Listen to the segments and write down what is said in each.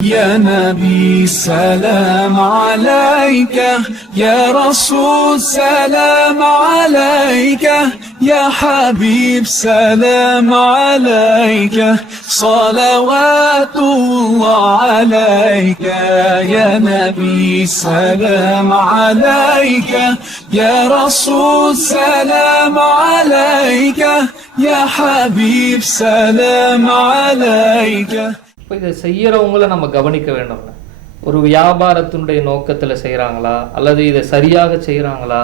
يا نبي سلام عليك يا رسول سلام عليك يا حبيب سلام عليك صلوات الله عليك يا نبي سلام عليك يا رسول سلام عليك يا حبيب سلام عليك. இப்போ இதை செய்கிறவங்கள நம்ம கவனிக்க வேண்டும்ல. ஒரு வியாபாரத்தினுடைய நோக்கத்தில் செய்கிறாங்களா அல்லது இதை சரியாக செய்கிறாங்களா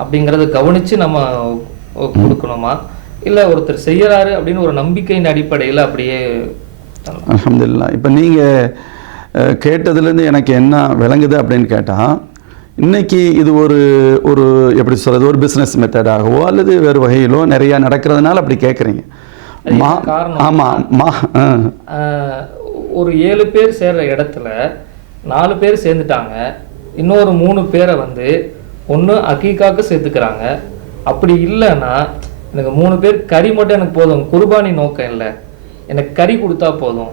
அப்படிங்கிறத கவனித்து நம்ம கொடுக்கணுமா, இல்லை ஒருத்தர் செய்கிறாரு அப்படின்னு ஒரு நம்பிக்கையின் அடிப்படையில் அப்படியே? அல்ஹம்துலில்லாஹ். இப்போ நீங்கள் கேட்டதுலேருந்து எனக்கு என்ன விளங்குது அப்படின்னு கேட்டால், இன்றைக்கி இது ஒரு ஒரு எப்படி சொல்கிறது, ஒரு பிஸ்னஸ் மெத்தடாகவோ அல்லது வேறு வகையிலோ நிறையா நடக்கிறதுனால அப்படி கேட்குறீங்க. ஒரு 7 பேர் சேர்ற இடத்துல 4 பேர் சேர்ந்துட்டாங்க, இன்னொரு 3 பேரை வந்து ஒன்று அக்கீக்காக்கு சேர்த்துக்கிறாங்க. அப்படி இல்லைன்னா எனக்கு 3 பேர் கறி மட்டும் எனக்கு போதும், குர்பானி நோக்கம் இல்லை, எனக்கு கறி கொடுத்தா போதும்.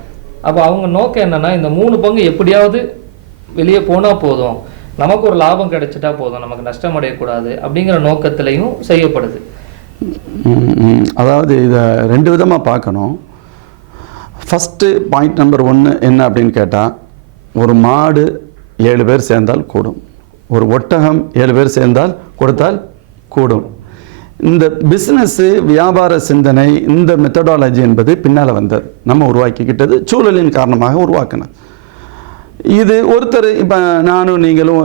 அப்போ அவங்க நோக்கம் என்னென்னா இந்த 3 பங்கு எப்படியாவது வெளியே போனால் போதும், நமக்கு ஒரு லாபம் கிடைச்சிட்டா போதும், நமக்கு நஷ்டம் அடையக்கூடாது அப்படிங்கிற நோக்கத்திலையும் செய்யப்படுது. அதாவது இதை 2 விதமாக பார்க்கணும். ஃபஸ்ட்டு பாயிண்ட் நம்பர் 1 என்ன அப்படின்னு கேட்டால், ஒரு மாடு 7 பேர் சேர்ந்தால் கூடும், ஒரு ஒட்டகம் 7 பேர் சேர்ந்தால் கொடுத்தால் கூடும். இந்த பிஸ்னஸ்ஸு வியாபார சிந்தனை, இந்த மெத்தடாலஜி என்பது பின்னால் வந்தது, நம்ம உருவாக்கிக்கிட்டது, சூழலின் காரணமாக உருவாக்கினது. இது ஒருத்தர் இப்போ நானும் நீங்களும்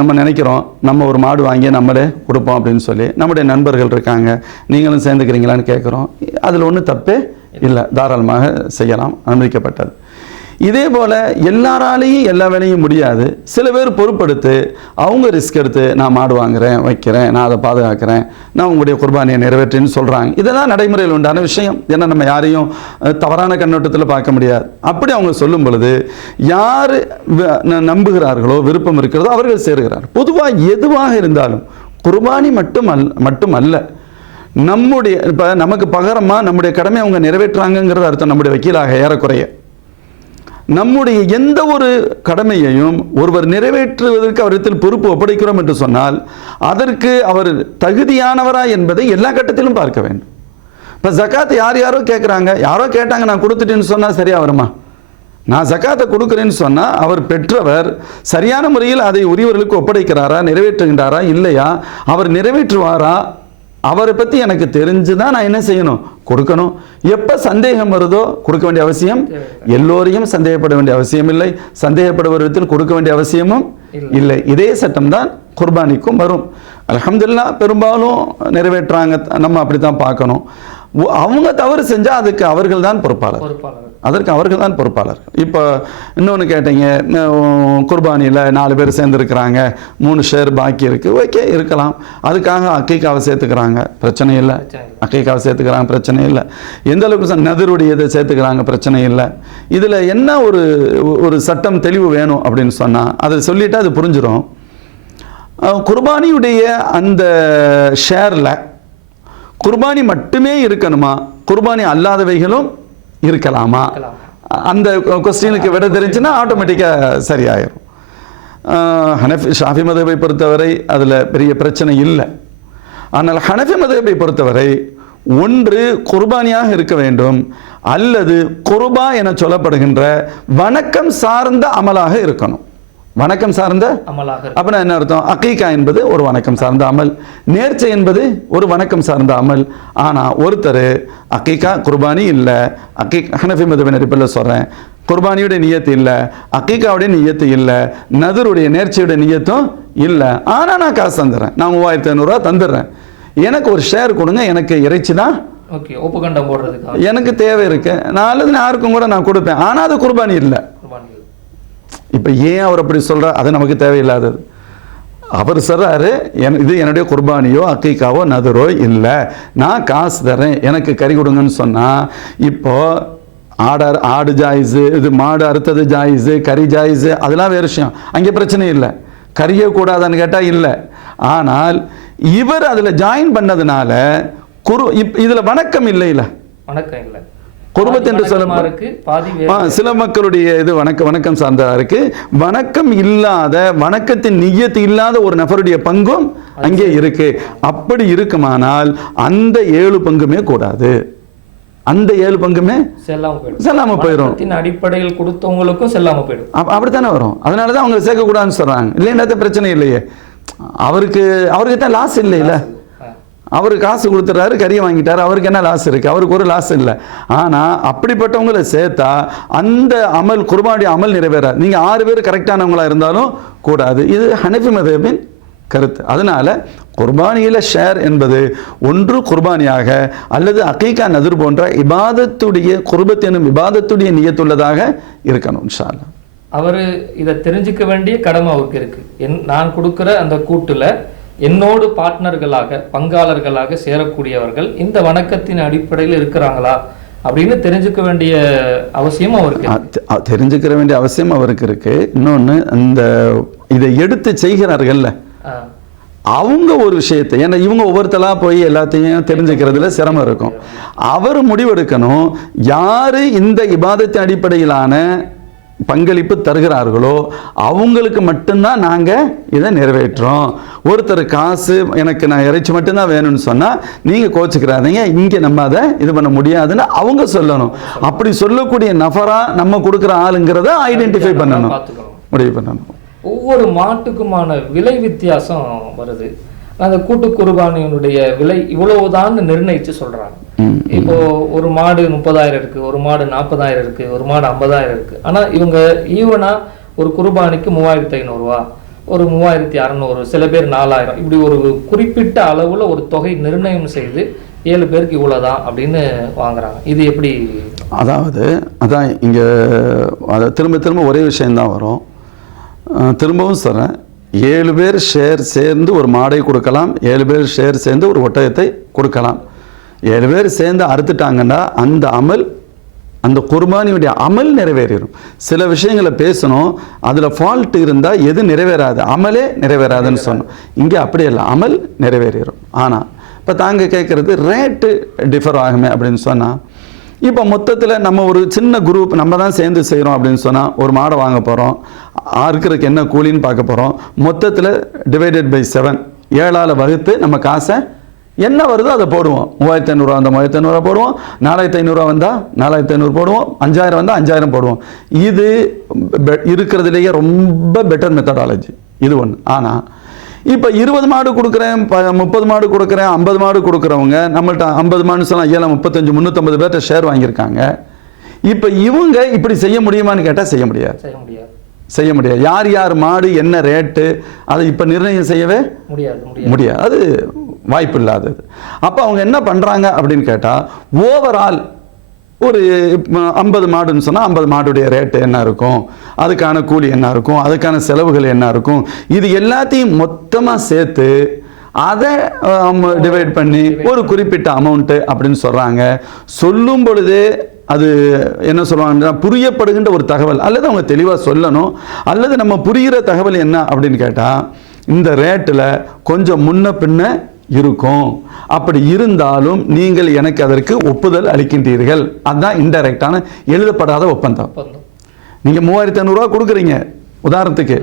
நம்ம நினைக்கிறோம் நம்ம ஒரு மாடு வாங்கி நம்மளே கொடுப்போம் அப்படின்னு சொல்லி, நம்முடைய நண்பர்கள் இருக்காங்க, நீங்களும் சேர்ந்துக்கிறீங்களான்னு கேட்குறோம். அதில் ஒன்றும் தப்பே இல்லை, தாராளமாக செய்யலாம், அனுமதிக்கப்பட்டது. இதே போல் எல்லாராலையும் எல்லா வேலையும் முடியாது. சில பேர் பொறுப்படுத்து அவங்க ரிஸ்க் எடுத்து நான் மாடு வாங்குகிறேன், வைக்கிறேன், நான் அதை பாதுகாக்கிறேன், நான் உங்களுடைய குர்பானியை நிறைவேற்றேன்னு சொல்கிறாங்க. இதெல்லாம் நடைமுறையில் உண்டான விஷயம். ஏன்னா நம்ம யாரையும் தவறான கண்ணோட்டத்தில் பார்க்க முடியாது. அப்படி அவங்க சொல்லும் பொழுது யார் நம்புகிறார்களோ, விருப்பம் இருக்கிறதோ அவர்கள் சேருகிறார். பொதுவாக எதுவாக இருந்தாலும் குர்பானி மட்டுமல்ல, நம்முடைய இப்போ நமக்கு பகரமாக நம்முடைய கடமை அவங்க நிறைவேற்றுறாங்கிறது அர்த்தம். நம்முடைய வக்கீலாக ஏறக்குறைய நம்முடைய எந்த ஒரு கடமையையும் ஒருவர் நிறைவேற்றுவதற்கு அவரிடத்தில் பொறுப்பு ஒப்படைக்கிறோம் என்று சொன்னால் அதற்கு அவர் தகுதியானவரா என்பதை எல்லா கட்டத்திலும் பார்க்க வேண்டும். இப்போ ஜக்காத் யாரோ கேட்குறாங்க, யாரோ கேட்டாங்க, நான் கொடுத்துட்டேன்னு சொன்னால் சரியாக வருமா? நான் ஜக்காத்தை கொடுக்குறேன்னு சொன்னால் அவர் பெற்றவர் சரியான முறையில் அதை உரியவர்களுக்கு ஒப்படைக்கிறாரா, நிறைவேற்றுகின்றாரா இல்லையா, அவர் நிறைவேற்றுவாரா, அவரை பற்றி எனக்கு தெரிஞ்சு தான் நான் என்ன செய்யணும், கொடுக்கணும். எப்போ சந்தேகம் வருதோ கொடுக்க வேண்டிய அவசியம், எல்லோரையும் சந்தேகப்பட வேண்டிய அவசியம் இல்லை, சந்தேகப்படுவதற்கு கொடுக்க வேண்டிய அவசியமும் இல்லை. இதே சட்டம் தான் குர்பானிக்கும் வரும். அல்ஹம்துலில்லாஹ் பெரும்பாலும் நிறைவேற்றுறாங்க, நம்ம அப்படி தான் பார்க்கணும். அவங்க தவறு செஞ்சால் அதுக்கு அவர்கள் தான் பொறுப்பாளர், அதற்கு அவர்கள் தான் பொறுப்பாளர்கள். இப்போ இன்னொன்று கேட்டீங்க, குர்பானியில் 4 பேர் சேர்ந்துருக்கிறாங்க, 3 ஷேர் பாக்கி இருக்குது, ஓகே இருக்கலாம். அதுக்காக அக்கீக்காவை சேர்த்துக்கிறாங்க, பிரச்சனை இல்லை. அக்கீக்காவை சேர்த்துக்கிறாங்க, பிரச்சனை இல்லை. எந்த அளவுக்கு நதிருடைய இதை சேர்த்துக்கிறாங்க, பிரச்சனை இல்லை. இதில் என்ன ஒரு சட்டம் தெளிவு வேணும் அப்படின்னு சொன்னால் அதை சொல்லிவிட்டு அது புரிஞ்சிடும். குர்பானியுடைய அந்த ஷேரில் குர்பானி மட்டுமே இருக்கணுமா, குர்பானி அல்லாதவைகளும் இருக்கலாமா, அந்த கொஸ்டினுக்கு விட தெரிஞ்சுன்னா ஆட்டோமேட்டிக்காக சரியாயிரும். ஷாஃபி மதஹபை பொறுத்தவரை அதில் பெரிய பிரச்சனை இல்லை. ஆனால் ஹனஃபி மதஹபை பொறுத்தவரை ஒன்று குர்பானியாக இருக்க வேண்டும், அல்லது குர்பா என சொல்லப்படுகின்ற வணக்கம் சார்ந்த அமலாக இருக்கணும். வணக்கம் சார்ந்த அமலாக அப்படின்னா என்ன அர்த்தம்? அக்கீகா என்பது ஒரு வணக்கம் சார்ந்த அமல், நேர்ச்சை என்பது ஒரு வணக்கம் சார்ந்த அமல். ஆனால் ஒருத்தர் அக்கீகா குர்பானி இல்லை, ஹனஃபி மதஹபின் அடிப்படையில் சொல்கிறேன், குர்பானியுடைய நியத்து இல்லை, அக்கீகாவுடைய நியத்து இல்லை, நதருடைய நேர்ச்சியுடைய நியத்தும் இல்லை, ஆனால் நான் காசு தந்துடுறேன், நான் 3500 தந்துடுறேன், எனக்கு ஒரு ஷேர் கொடுங்க, எனக்கு இறைச்சி தான் ஒப்புக்கண்டம் போடுறதுக்கு எனக்கு தேவை இருக்கு, நான் அல்லது யாருக்கும் கூட நான் கொடுப்பேன், ஆனால் அது குர்பானி இல்லை. இப்போ ஏன் அவர் அப்படி சொல்கிறார், அது நமக்கு தேவையில்லாதது. அவர் சொல்கிறாரு, இது என்னுடைய குர்பானியோ அக்கீகாவோ நதரோ இல்லை, நான் காசு தரேன், எனக்கு கறி கொடுங்கன்னு சொன்னால், இப்போது ஆடு ஜாயிஸு, இது மாடு அறுத்தது ஜாயிஸு, கறி ஜாயிஸு, அதெல்லாம் வேறு விஷயம், அங்கே பிரச்சனை இல்லை. கறியே கூடாதான்னு கேட்டால் இல்லை. ஆனால் இவர் அதில் ஜாயின் பண்ணதுனால இதில் வணக்கம் இல்லை, வணக்கம் இல்லை. குர்பத் என்று சொல்ல சில மக்களுடைய இது வணக்கம் சார்ந்ததா இருக்கு. வணக்கம் இல்லாத, வணக்கத்தின் நிய்யத்து இல்லாத ஒரு நபருடைய பங்கும் அங்கே இருக்கு. அப்படி இருக்குமானால் அந்த 7 பங்குமே கூடாது. அந்த 7 பங்குமே செல்லாம போயிடும். அடிப்படையில் கொடுத்தவங்களுக்கும் செல்லாம போயிடும். அப்படித்தானே வரும். அதனாலதான் அவங்க சேர்க்கக்கூடாதுன்னு சொல்றாங்க. இல்லைன்னா பிரச்சனை இல்லையே. அவருக்கு தான் லாஸ் இல்லைல்ல. அவரு காசு கொடுத்துறாரு, கறியை வாங்கிட்டாரு, அவருக்கு என்ன லாஸ் இருக்கு? அவருக்கு ஒரு லாஸ் இல்லை. ஆனா அப்படிப்பட்டவங்களை சேர்த்தா அந்த அமல், குர்பானுடைய அமல் நிறைவேறாது. நீங்க 6 பேர் கரெக்டானவங்களா இருந்தாலும் கூடாது. இது ஹனஃபி மதபின் கருத்து. அதனால குர்பானியில ஷேர் என்பது ஒன்று குர்பானியாக அல்லது அகீகா நதுர் போன்ற இபாதத்துடைய, குர்பத் எனும் இபாதத்துடைய நியத்துள்ளதாக இருக்கணும். இன்ஷா அல்லாஹ் அவரு இதை தெரிஞ்சுக்க வேண்டிய கடமை அவருக்கு இருக்கு. நான் கொடுக்கிற அந்த கூட்டுல என்னோடு பார்ட்னர்களாக, பங்காளர்களாக சேரக்கூடியவர்கள் இந்த வணக்கத்தின் அடிப்படையில் இருக்கிறாங்களா அப்படின்னு தெரிஞ்சுக்க வேண்டிய அவசியம் அவருக்கு தெரிஞ்சுக்கிற வேண்டிய அவசியம் அவருக்கு இருக்கு. இன்னொன்னு, அந்த இதை எடுத்து செய்கிறார்கள்ல அவங்க ஒரு விஷயத்தை, ஏன்னா இவங்க ஒவ்வொருத்தலா போய் எல்லாத்தையும் தெரிஞ்சுக்கிறதுல சிரமம் இருக்கும். அவர் முடிவெடுக்கணும், யாரு இந்த இபாதத்தின் அடிப்படையிலான பங்களிப்பு தருகிறார்களோ அவங்களுக்கு மட்டும்தான் நாங்க இதை நிறைவேற்றோம். ஒருத்தர் காசு எனக்கு நான் இறைச்சி மட்டும்தான் வேணும்னு சொன்னா நீங்க கோச்சுக்கிறாதீங்க, இங்க நம்ம அதை இது பண்ண முடியாதுன்னு அவங்க சொல்லணும். அப்படி சொல்லக்கூடிய நபரா நம்ம கொடுக்குற ஆளுங்கிறத ஐடென்டிஃபை பண்ணணும், முடிவு பண்ணணும். ஒவ்வொரு மாட்டுக்குமான விலை வித்தியாசம் வருது. அந்த கூட்டு குர்பானியினுடைய விலை இவ்வளவுதான் நிர்ணயிச்சு சொல்றாங்க. இப்போ ஒரு மாடு 30,000 இருக்கு, ஒரு மாடு 40,000 இருக்கு, ஒரு மாடு 50,000 இருக்கு. ஆனா இவங்க ஈவனா ஒரு குர்பானிக்கு 3,500 ரூபா, ஒரு 3,600, சில பேர் 4,000, இப்படி ஒரு குறிப்பிட்ட அளவுல ஒரு தொகை நிர்ணயம் செய்து 7 பேருக்கு இவ்வளவுதான் அப்படின்னு வாங்குறாங்க. இது எப்படி? அதான் இங்க திரும்ப ஒரே விஷயம்தான் வரும். திரும்பவும் சொல்றேன், 7 பேர் ஷேர் சேர்ந்து ஒரு மாடை கொடுக்கலாம், 7 பேர் ஷேர் சேர்ந்து ஒரு ஒட்டகத்தை கொடுக்கலாம். 7 பேர் சேர்ந்து அறுத்துட்டாங்கன்னா அந்த அமல், அந்த குர்பானியுடைய அமல் நிறைவேறும். சில விஷயங்களை பேசணும், அதில் ஃபால்ட் இருந்தால் எது நிறைவேறாது, அமலே நிறைவேறாதுன்னு சொன்னோம். இங்கே அப்படி இல்லை, அமல் நிறைவேறும். ஆனால் இப்போ தாங்க கேட்குறது ரேட்டு டிஃபர் ஆகுமே அப்படின்னு சொன்னால், இப்போ மொத்தத்தில் நம்ம ஒரு சின்ன குரூப் நம்ம தான் சேர்ந்து செய்கிறோம் அப்படின்னு சொன்னால், ஒரு மாடை வாங்க போகிறோம், இருக்கிறதுக்கு என்ன கூலின்னு பார்க்க போகிறோம். மொத்தத்தில் டிவைடட் பை 7, 7ஆல் வகுத்து நம்ம காசை என்ன வருதோ அதை போடுவோம். 3,500 வந்தால் 3,500 போடுவோம், 4,500 வந்தால் 4,500 போடுவோம், 5,000 வந்தால் 5,000 போடுவோம். இது இருக்கிறதுலேயே ரொம்ப பெட்டர் மெத்தடாலஜி இது ஒன்று. ஆனால் இப்போ 20 மாடு கொடுக்குறேன், 30 மாடு கொடுக்குறேன், 50 மாடு கொடுக்குறவங்க நம்மள்ட்ட 50 மாடுன்னு சொன்னால் 7, 35, 350 பேர்கிட்ட ஷேர் வாங்கியிருக்காங்க. இப்போ இவங்க இப்படி செய்ய முடியுமான்னு கேட்டால் செய்ய முடியாது. யார் யார் மாடு என்ன ரேட்டு அதை இப்போ நிர்ணயம் செய்யவே முடியாது. அது வாய்ப்பு இல்லாதது. அப்போ அவங்க என்ன பண்ணுறாங்க அப்படின்னு கேட்டால், ஓவரால் ஒரு 50 மாடுன்னு சொன்னால் 50 மாடுடைய ரேட்டு என்ன இருக்கும், அதுக்கான கூலி என்ன இருக்கும், அதுக்கான செலவுகள் என்ன இருக்கும், இது எல்லாத்தையும் மொத்தமாக சேர்த்து அதை டிவைட் பண்ணி ஒரு குறிப்பிட்ட அமௌண்ட்டு அப்படின்னு சொல்கிறாங்க. சொல்லும் பொழுதே அது என்ன சொல்லுவாங்கன்னா, புரியப்படுகின்ற ஒரு தகவல், அல்லது அவங்க தெளிவாக சொல்லணும், அல்லது நம்ம புரிகிற தகவல் என்ன அப்படின்னு கேட்டால், இந்த ரேட்டில் கொஞ்சம் முன்ன பின்ன இருக்கும், அப்படி இருந்தாலும் நீங்கள் எனக்கு அதற்கு ஒப்புதல் அளிக்கின்றீர்கள். அதுதான் இன்டைரக்டான எழுதப்படாத ஒப்பந்தம். நீங்கள் 3,500 ரூபா கொடுக்குறீங்க, உதாரணத்துக்கு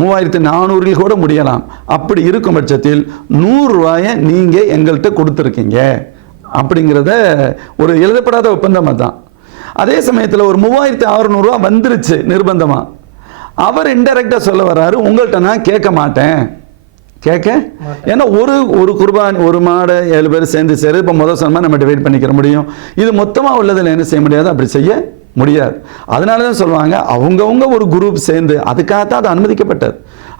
3,400 கூட முடியலாம். அப்படி இருக்கும் பட்சத்தில் 100 ரூபாயை நீங்கள் எங்கள்கிட்ட கொடுத்துருக்கீங்க அப்படிங்கிறத ஒரு எழுதப்படாத ஒப்பந்தமாக தான். அதே சமயத்தில் ஒரு 3,600 ரூபா வந்துருச்சு நிர்பந்தமாக, அவர் இன்டைரக்டாக சொல்ல வர்றாரு, உங்கள்கிட்ட நான் கேட்க மாட்டேன். ஏன்னா ஒரு குர்பானி, ஒரு மாடை 7 பேர் சேர்ந்து சேரு, இப்போ முதல் சொன்னால் நம்ம டிவைட் பண்ணிக்கிற முடியும். இது மொத்தமாக உள்ளதில் என்ன செய்ய முடியாது, அப்படி செய்ய முடியாது. அதனால தான் சொல்லுவாங்க, அவங்கவுங்க ஒரு குரூப் சேர்ந்து, அதுக்காகத்தான் அது அனுமதிக்கப்பட்டது.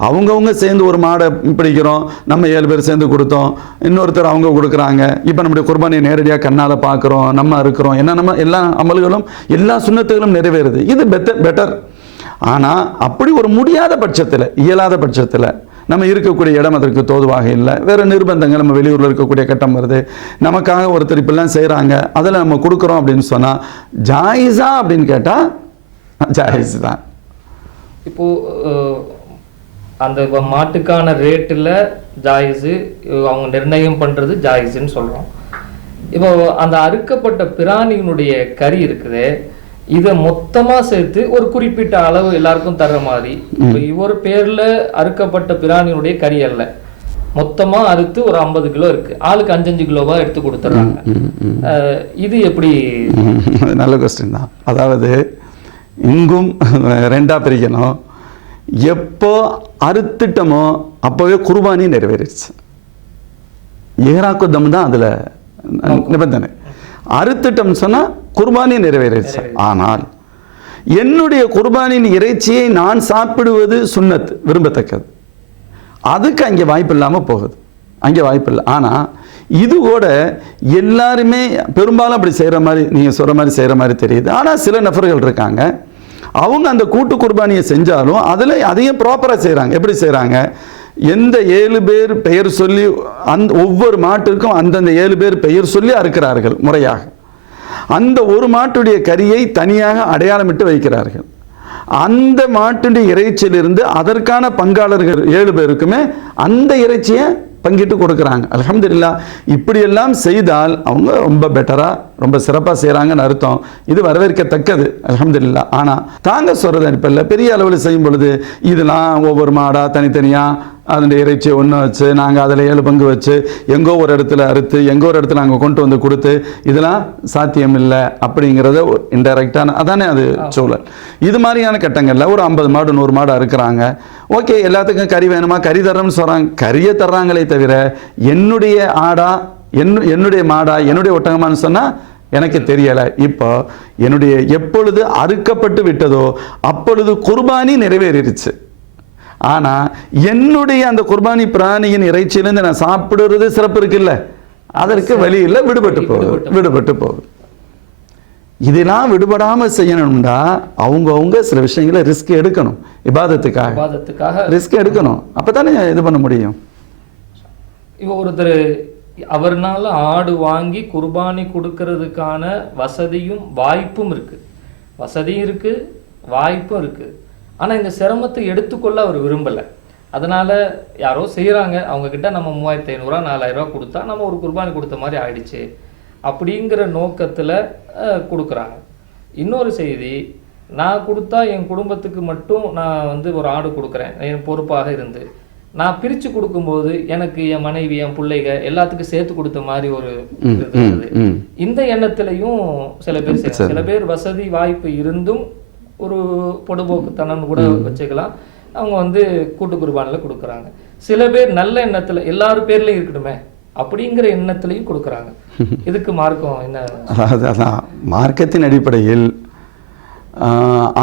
அவங்கவுங்க சேர்ந்து ஒரு மாடை பிடிக்கிறோம், நம்ம 7 பேர் சேர்ந்து கொடுத்தோம், இன்னொருத்தர் அவங்க கொடுக்குறாங்க. இப்போ நம்முடைய குர்பானியை நேரடியாக கண்ணால் பார்க்குறோம், நம்ம இருக்கிறோம், ஏன்னா நம்ம எல்லா அமல்களும் எல்லா சுன்னத்துகளும் நிறைவேறுது. இது பெட்டர். ஆனால் அப்படி ஒரு முடியாத பட்சத்தில், இயலாத பட்சத்தில், நம்ம இருக்கக்கூடிய இடம் அதற்கு தோதுவாக இல்லை, வேறு நிர்பந்தங்கள், நம்ம வெளியூரில் இருக்கக்கூடிய கட்டம் வருது, நமக்காக ஒருத்தர் இப்படிலாம் செய்கிறாங்க, அதில் நம்ம கொடுக்குறோம் அப்படின்னு சொன்னால் ஜாயிஸா அப்படின்னு கேட்டால் ஜாயிஸ் தான். இப்போது அந்த மாட்டுக்கான ரேட்டில் ஜாயிஸு அவங்க நிர்ணயம் பண்ணுறது ஜாயிஸுன்னு சொல்கிறோம். இப்போ அந்த அறுக்கப்பட்ட பிராணியினுடைய கறி இருக்குது, இதை மொத்தமா சேர்த்து ஒரு குறிப்பிட்ட அளவு எல்லாருக்கும் தர்ற மாதிரி, இப்போ இவர் பேர்ல அறுக்கப்பட்ட பிராணியினுடைய கறி அல்ல, மொத்தமா அறுத்து ஒரு 50 கிலோ இருக்கு, ஆளுக்கு 5-5 கிலோவா எடுத்து கொடுத்துறாங்க. இது எப்படி? நல்ல கொஸ்டின் தான். அதாவது இங்கும் ரெண்டா பிரிக்கணும். எப்போ அறுத்துட்டமோ அப்போவே குர்பானி நிறைவேறிடுச்சு. ஏராக்குதம் தான் அதுல நிபந்தனை. அறுத்துட்டோம்னு சொன்னா குர்பானி நிறைவேறிடுச்சு. ஆனால் என்னுடைய குர்பானின் இறைச்சியை நான் சாப்பிடுவது சுன்னத், விரும்பத்தக்கது. அதுக்கு அங்கே வாய்ப்பு இல்லாமல் போகுது, அங்கே வாய்ப்பு இல்லை. ஆனால் இது கூட எல்லாருமே பெரும்பாலும் அப்படி செய்கிற மாதிரி நீங்கள் சொல்கிற மாதிரி செய்கிற மாதிரி தெரியுது. ஆனால் சில நபர்கள் இருக்காங்க, அவங்க அந்த கூட்டு குர்பானியை செஞ்சாலும் அதில் அதையும் ப்ராப்பராக செய்கிறாங்க. எப்படி செய்கிறாங்க? எந்த 7 பேர் பெயர் சொல்லி ஒவ்வொரு மாட்டிற்கும் அந்தந்த 7 பேர் பெயர் சொல்லி அறுக்கிறார்கள் முறையாக. அந்த ஒரு மாட்டுடைய கரியை தனியாக அடையாளமிட்டு வைக்கிறார்கள். அந்த மாட்டுடைய இறைச்சியிலிருந்து அதற்கான பங்காளர்கள் 7 பேருக்குமே அந்த இறைச்சியை பங்கிட்டு கொடுக்குறாங்க. அல்ஹம்துலில்லாஹ். இப்படியெல்லாம் செய்தால் அவங்க ரொம்ப பெட்டராக ரொம்ப சிறப்பாக செய்கிறாங்கன்னு அர்த்தம். இது வரவேற்கத்தக்கது, அல்ஹம்துலில்லாஹ். ஆனால் தாங்க சொல்கிறது இப்போ இல்லை, பெரிய அளவில் செய்யும் பொழுது இதெல்லாம் ஒவ்வொரு மாடாக தனித்தனியாக அதனுடைய இறைச்சியை ஒன்று வச்சு நாங்கள் அதில் 7 பங்கு வச்சு எங்கோ ஒரு இடத்துல அறுத்து எங்கோ ஒரு இடத்துல நாங்கள் கொண்டு வந்து கொடுத்து இதெல்லாம் சாத்தியம் இல்லை அப்படிங்கிறத இன்டைரக்டான அதானே அது சூழல். இது மாதிரியான கட்டங்களில் ஒரு 50 மாடு 100 மாடு அறுக்கிறாங்க. ஓகே, எல்லாத்துக்கும் கறி வேணுமா, கறி தர்றோம்னு சொல்கிறாங்க. கறியை தர்றாங்களே தவிர என்னுடைய ஆடா என்னுடைய மாடா என்னுடைய ஒட்டகமானு சொன்னால் எனக்கு தெரியலை. இப்போ என்னுடைய எப்பொழுது அறுக்கப்பட்டு விட்டதோ அப்பொழுது குர்பானி நிறைவேறிடுச்சு. ஆனால் என்னுடைய அந்த குர்பானி பிராணியின் இறைச்சியிலேருந்து நான் சாப்பிடுறது சிறப்பு இருக்குல்ல, அதற்கு வழி இல்லை, விடுபட்டு போகுது. இதெல்லாம் விடுபடாமல் செய்யணும்னா அவங்கவுங்க சில விஷயங்களை ரிஸ்க் எடுக்கணும். இபாதத்துக்காக ரிஸ்க் எடுக்கணும். அப்போ தானே இது பண்ண முடியும். இப்போ ஒருத்தர் அவர்னால ஆடு வாங்கி குர்பானி கொடுக்கறதுக்கான வசதியும் வாய்ப்பும் இருக்குது, வசதியும் இருக்குது வாய்ப்பும் இருக்குது. ஆனால் இந்த சிரமத்தை எடுத்துக்கொள்ள அவர் விரும்பலை. அதனால் யாரோ செய்கிறாங்க, அவங்கக்கிட்ட நம்ம 3500 4000 கொடுத்தா நம்ம ஒரு குர்பானி கொடுத்த மாதிரி ஆயிடுச்சு அப்படிங்கிற நோக்கத்தில் கொடுக்குறாங்க. இன்னொரு செய்தி, நான் கொடுத்தா என் குடும்பத்துக்கு மட்டும் நான் வந்து ஒரு ஆடு கொடுக்குறேன் என் பொறுப்பாக இருந்து, நான் பிரித்து கொடுக்கும்போது எனக்கு என் மனைவி என் பிள்ளைக எல்லாத்துக்கும் சேர்த்து கொடுத்த மாதிரி ஒரு இந்த எண்ணத்திலையும் சில பேர் வசதி வாய்ப்பு இருந்தும் ஒரு பொடுபோக்குத்தனம் கூட வச்சுக்கலாம், அவங்க வந்து கூட்டு குர்பானில் கொடுக்குறாங்க. சில பேர் நல்ல எண்ணத்தில் எல்லாரும் பேர்லையும் இருக்கணுமே அப்படிங்கிற எண்ணத்திலையும் கொடுக்குறாங்க. இதுக்கு மார்க்கம் என்ன? அதான் மார்க்கத்தின் அடிப்படையில்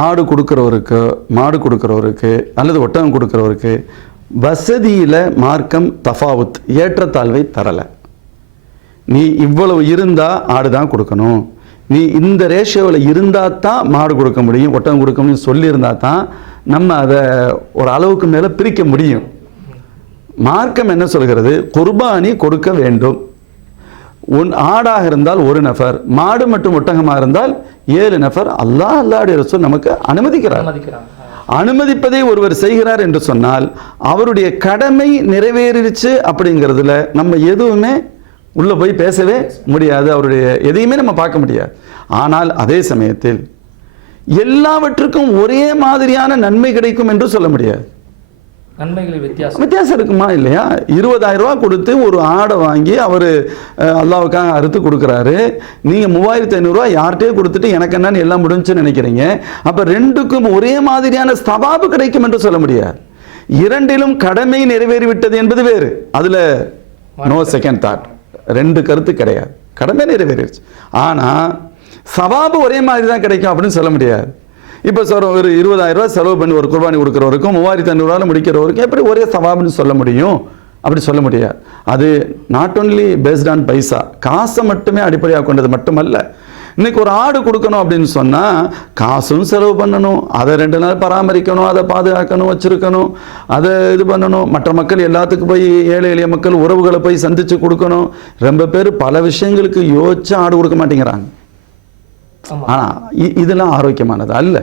ஆடு கொடுக்குறவருக்கு மாடு கொடுக்குறவருக்கு அல்லது ஒட்டகம் கொடுக்குறவருக்கு வசதியில் மார்க்கம் தஃபாவுத் ஏற்றத்தாழ்வை தரலை. நீ இவ்வளவு இருந்தால் ஆடு தான் கொடுக்கணும், நீ இந்த ரேஷியோவில் இருந்தால் தான் மாடு கொடுக்க முடியும் ஒட்டகம் கொடுக்க முடியும் சொல்லியிருந்தா தான் நம்ம அதை ஒரு அளவுக்கு மேலே பிரிக்க முடியும். மார்க்கம் என்ன சொல்கிறது? குர்பானி கொடுக்க வேண்டும். ஆடாக இருந்தால் 1 நபர், மாடு மற்றும் ஒட்டகமாக இருந்தால் 7 நபர். அல்லாஹ்வுடைய ரசூல் நமக்கு அனுமதிக்கிறார். அனுமதிப்பதை ஒருவர் செய்கிறார் என்று சொன்னால் அவருடைய கடமை நிறைவேறிடுச்சு அப்படிங்கிறதுல நம்ம எதுவுமே உள்ள போய் பேசவே முடியாது, அவருடைய எதையுமே நம்ம பார்க்க முடியாது. ஆனால் அதே சமயத்தில் எல்லாவற்றுக்கும் ஒரே மாதிரியான நன்மை கிடைக்கும் என்று சொல்ல முடியாது. நன்மைகளில் வித்தியாசம் இருக்குமா இல்லையா? 20000 ரூபா கொடுத்து ஒரு ஆடை வாங்கி அவர் அல்லாவுக்காக அறுத்து கொடுக்குறாரு, நீங்கள் 3500 ரூபா யார்கிட்டயே கொடுத்துட்டு எனக்கு என்னன்னு எல்லாம் முடிஞ்சுன்னு நினைக்கிறீங்க. அப்போ ரெண்டுக்கும் ஒரே மாதிரியான ஸ்தவாபு கிடைக்கும் என்று சொல்ல முடியாது. இரண்டிலும் கடமை நிறைவேறிவிட்டது என்பது வேறு, அதில் நோ செகண்ட் தாட், 2 கருத்து கிடையாது. கடமை நிறைவேறிடுச்சு, ஆனால் சவாபு ஒரே மாதிரி தான் கிடைக்கும் அப்படின்னு சொல்ல முடியாது. இப்போ ஒரு 20000 ரூபா செலவு பண்ணி ஒரு குர்பானி கொடுக்குறவருக்கும் 3500 ரூபாயில் முடிக்கிறவருக்கும் எப்படி ஒரே சவாபுன்னு சொல்ல முடியும்? அப்படி சொல்ல முடியாது. அது நாட் ஒன்லி பேஸ்ட் ஆன் பைசா, காசை மட்டுமே அடிப்படையாக கொண்டது மட்டுமல்ல. இன்னைக்கு ஒரு ஆடு கொடுக்கணும் அப்படின்னு சொன்னால் காசும் செலவு பண்ணணும், அதை 2 நாள் பராமரிக்கணும், அதை பாதுகாக்கணும், வச்சிருக்கணும், அதை இது பண்ணணும். மற்ற மக்கள் எல்லாத்துக்கும் போய் ஏழை எளிய மக்கள் உறவுகளை போய் சந்தித்து கொடுக்கணும். ரொம்ப பேர் பல விஷயங்களுக்கு யோசிச்சு ஆடு கொடுக்க மாட்டேங்கிறாங்க. ஆனால் இதெல்லாம் ஆரோக்கியமானது அல்ல.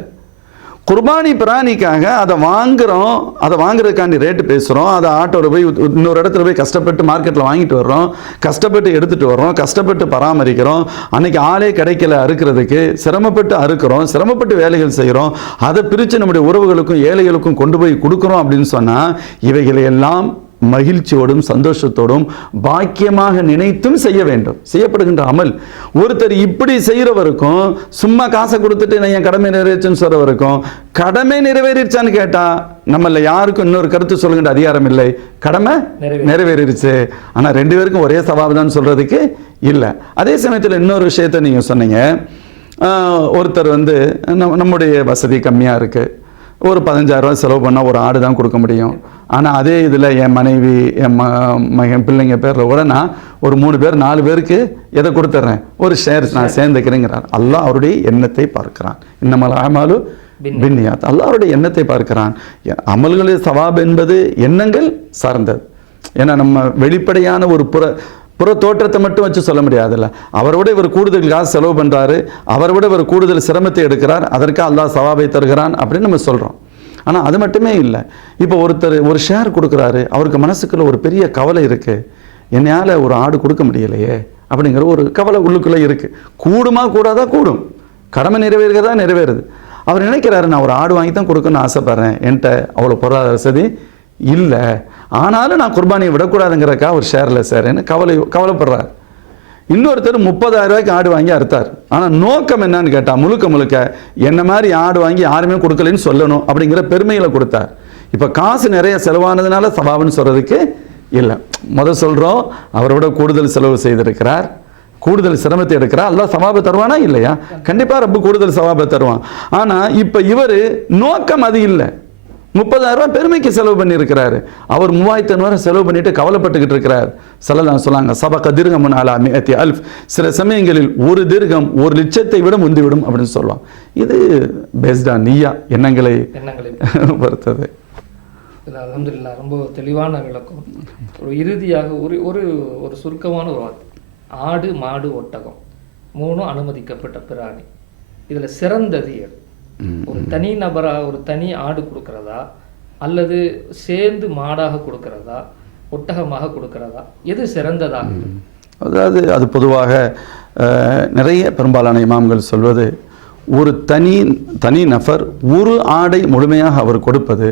குர்பானி பிராணிக்காக அதை வாங்குகிறோம், அதை வாங்குறதுக்காண்டி ரேட்டு பேசுகிறோம், அதை ஆட்டோவில் போய் இன்னொரு இடத்துல போய் கஷ்டப்பட்டு மார்க்கெட்டில் வாங்கிட்டு வர்றோம், கஷ்டப்பட்டு எடுத்துகிட்டு வர்றோம், கஷ்டப்பட்டு பராமரிக்கிறோம், அன்றைக்கி ஆளே கிடைக்கல அறுக்கிறதுக்கு, சிரமப்பட்டு அறுக்கிறோம், சிரமப்பட்டு வேலைகள் செய்கிறோம், அதை பிரித்து நம்முடைய உறவுகளுக்கும் ஏழைகளுக்கும் கொண்டு போய் கொடுக்குறோம் அப்படின்னு சொன்னால் இவைகளை எல்லாம் மகிழ்ச்சியோடும் சந்தோஷத்தோடும் பாக்கியமாக நினைத்தும் செய்ய வேண்டும். செய்யப்படுகின்ற அமல். ஒருத்தர் இப்படி செய்கிறவருக்கும் சும்மா காசை கொடுத்துட்டு நான் என் கடமை நிறைவேற்றுன்னு சொல்றவருக்கும் கடமை நிறைவேறிச்சான்னு கேட்டா நம்மள யாருக்கும் இன்னொரு கருத்து சொல்லுகின்ற அதிகாரம் இல்லை. கடமை நிறைவேறிடுச்சு, ஆனா ரெண்டு பேருக்கும் ஒரே சவாபு தான் சொல்றதுக்கு இல்லை. அதே சமயத்தில் இன்னொரு விஷயத்த நீங்க சொன்னீங்க, ஒருத்தர் நம்முடைய வசதி கம்மியா இருக்கு, ஒரு 15,000 ரூபாய் செலவு பண்ணால் ஒரு ஆடு தான் கொடுக்க முடியும். ஆனால் அதே இதில் என் மனைவி என் மகன் பிள்ளைங்க பேரில் கூட நான் ஒரு 3 பேர் 4 பேருக்கு எதை கொடுத்துட்றேன், ஒரு ஷேர் நான் சேர்ந்துக்கிறேங்கிறார். அல்லாஹ் அவருடைய எண்ணத்தை பார்க்கிறான். இன்னமல் அமாலு பின்னியாத். அல்லாஹ் அவருடைய எண்ணத்தை பார்க்கிறான். அமல்களில் சவாப் என்பது எண்ணங்கள் சார்ந்தது. ஏன்னா நம்ம வெளிப்படையான ஒரு புற தோற்றத்தை மட்டும் வச்சு சொல்ல முடியாதுல்ல. அவரை விட இவர் கூடுதல் காசு செலவு பண்ணுறாரு, அவரை விட இவர் கூடுதல் சிரமத்தை எடுக்கிறார், அதற்கு அல்லாஹ் சவாபை தருகிறான் அப்படின்னு நம்ம சொல்கிறோம். ஆனால் அது மட்டுமே இல்லை. இப்போ ஒருத்தர் ஒரு ஷேர் கொடுக்குறாரு, அவருக்கு மனசுக்குள்ள ஒரு பெரிய கவலை இருக்குது, என்னையால் ஒரு ஆடு கொடுக்க முடியலையே அப்படிங்கிற ஒரு கவலை உள்ளுக்குள்ளே இருக்குது. கூடுமா கூடாதா? கூடும். கடமை நிறைவேறுகிறதா? நிறைவேறுது. அவர் நினைக்கிறாரு நான் ஒரு ஆடு வாங்கி தான் கொடுக்கணும்னு ஆசைப்பட்றேன், என்கிட்ட அவ்வளோ பொருளாதார வசதி இல்லை, ஆனாலும் நான் குர்பானியை விடக்கூடாதுங்கிறக்கா ஒரு ஷேரில் சேரேன்னு கவலைப்படுறார். இன்னொருத்தர் 30,000 ரூபாய்க்கு ஆடு வாங்கி அறுத்தார். ஆனால் நோக்கம் என்னன்னு கேட்டால் முழுக்க என்ன மாதிரி ஆடு வாங்கி யாருமே கொடுக்கலன்னு சொல்லணும் அப்படிங்கிற பெருமைகளை கொடுத்தார். இப்போ காசு நிறைய செலவானதுனால சவாபுன்னு சொல்கிறதுக்கு இல்லை. சொல்கிறோம் அவரோட கூடுதல் செலவு செய்திருக்கிறார், கூடுதல் சிரமத்தை எடுக்கிறார், அல்லாஹ் சவாபை தருவானா இல்லையா? கண்டிப்பாக ரப்பு கூடுதல் சவாபை தருவான். ஆனால் இப்போ இவர் நோக்கம் அது இல்லை. 30,000 ரூபாய் பெருமைக்கு செலவு பண்ணியிருக்கிறாரு. அவர் 3,500 செலவு பண்ணிட்டு கவலைப்பட்டுக்கிட்டு இருக்கிறார். ஸல்லல்லாஹு சொன்னாங்க சபக திர்ஹமுன் அலா மிஅத்தி அல்ஃப். சில சமயங்களில் ஒரு திர்ஹம் 1,00,000 விட முந்திவிடும் அப்படின்னு சொல்லுவாங்க. இது பேஸ்டா நிய்யா, எண்ணங்களை பொறுத்தது. அல்ஹம்துலில்லாஹ், ரொம்ப தெளிவான விளக்கம். ஒரு இறுதியாக ஒரு சுருக்கமான ஒரு வார்த்தை. ஆடு மாடு ஒட்டகம் 3 அனுமதிக்கப்பட்ட பிராணி. இதில் சிறந்தது எது? ஒரு தனி நபராக ஒரு தனி ஆடு கொடுக்கறதா, அல்லது சேர்ந்து மாடாக கொடுக்கறதா, ஒட்டகமாக கொடுக்கறதா, எது சிறந்ததாக? அதாவது அது பொதுவாக நிறைய பெரும்பாலான இமாம்கள் சொல்வது, ஒரு தனி நபர் ஒரு ஆடை முழுமையாக அவர் கொடுப்பது